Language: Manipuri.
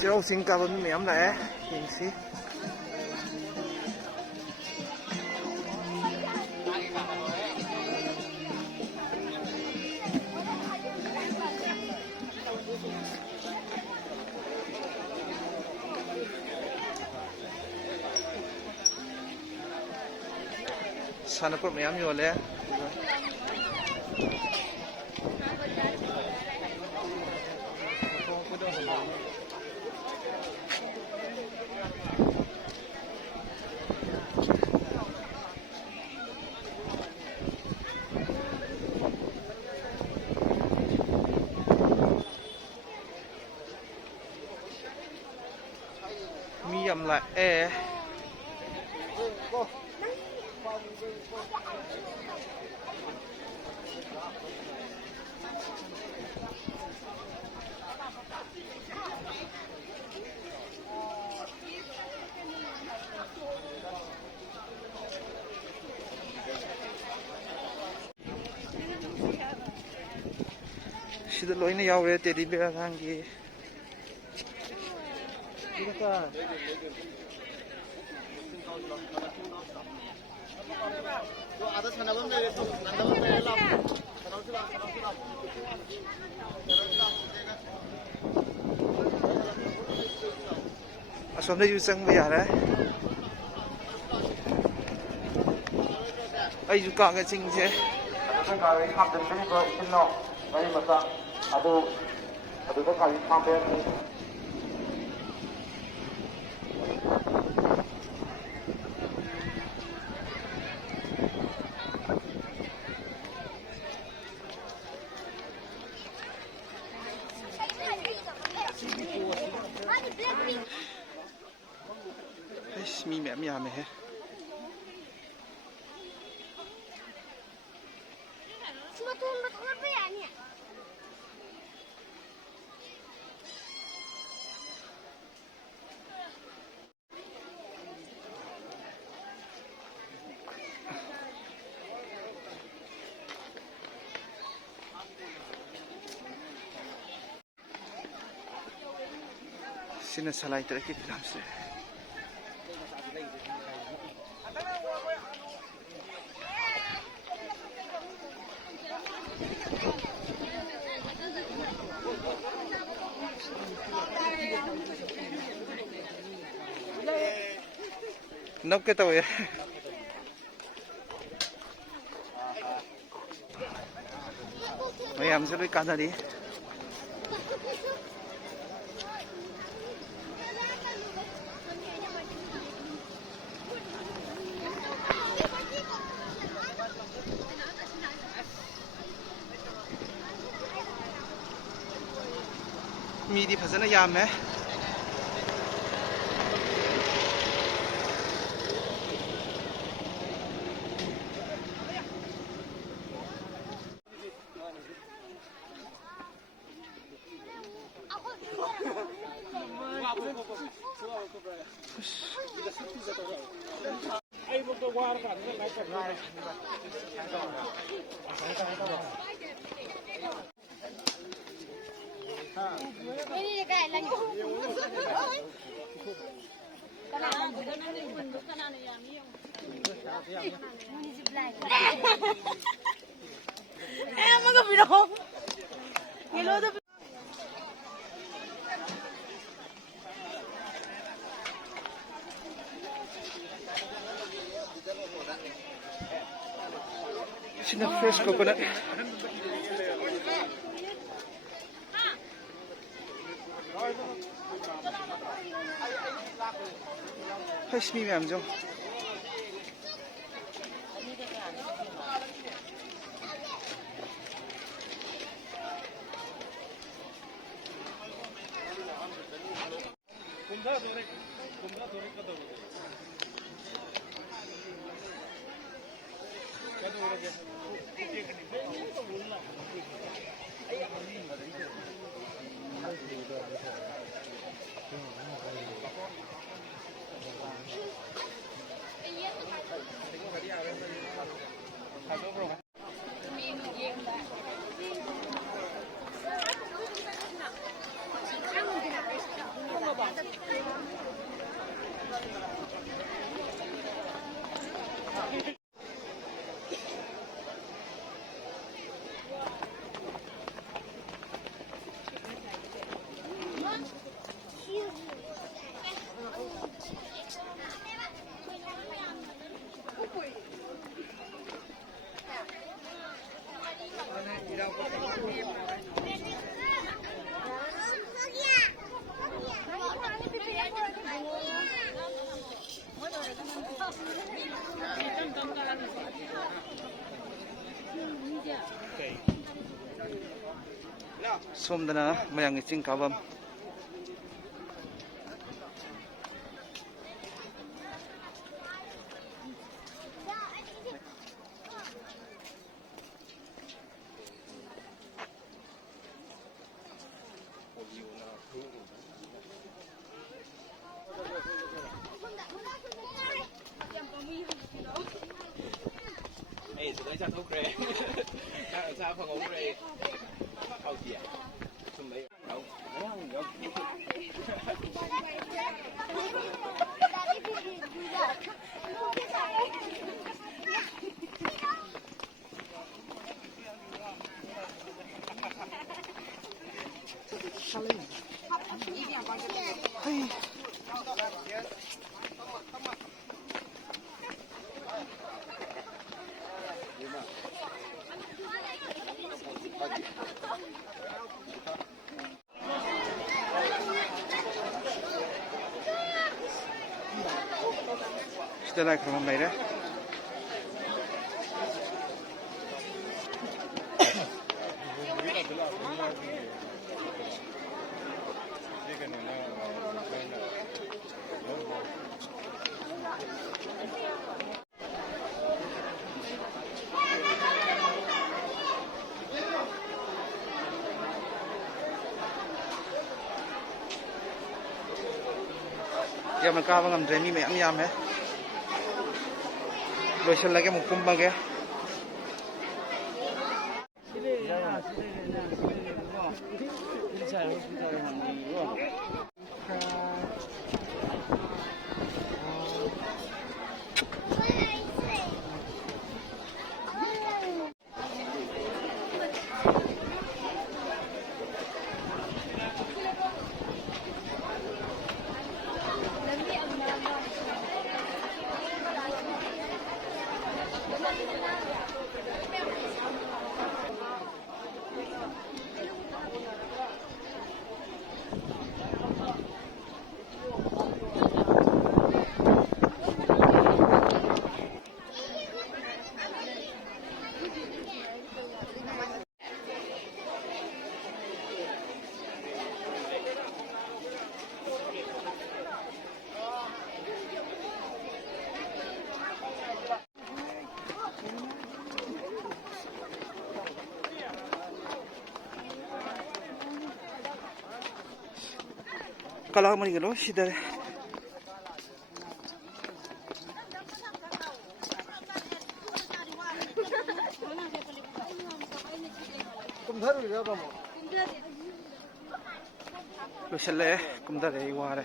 Chịu xin cảm ơn mẹ em này, mình xí. Sana po mẹ em nhiều lẽ. Mi yam lại e. Sida loina yaure teddy bear hangi. Asomda yusang ba yara. Ai ju ka ga ching che. Ka ga ri kham den bin ko chin no. Nai ma sa. Adu ka ka ri kham be ni. Mi mẹ nhà mẹ. Sini salai terakhir dalam sih. Nop ke tau ya. Mayam sa loy kana di. Mi di phasana yam hai. Em có bị đâu? Nghe lôi tôi. Sini fresh coconut. Hai mi mẹ em jom. ꯁꯣꯝꯗꯅ ꯃꯌꯥꯡꯒꯤ ꯆꯤꯡ ꯀꯥꯐꯝ Ê, tụi nó thuốc rê. Sao phần uống rê? Không gì à? Không biết. Đâu. sida like kılmam beyler. Giờ mình cao ngầm rèm mi mẹ em hết. Rồi sẽ lấy cái một cung bằng kia. Kalau mau ngelo sida loisale kumdare iware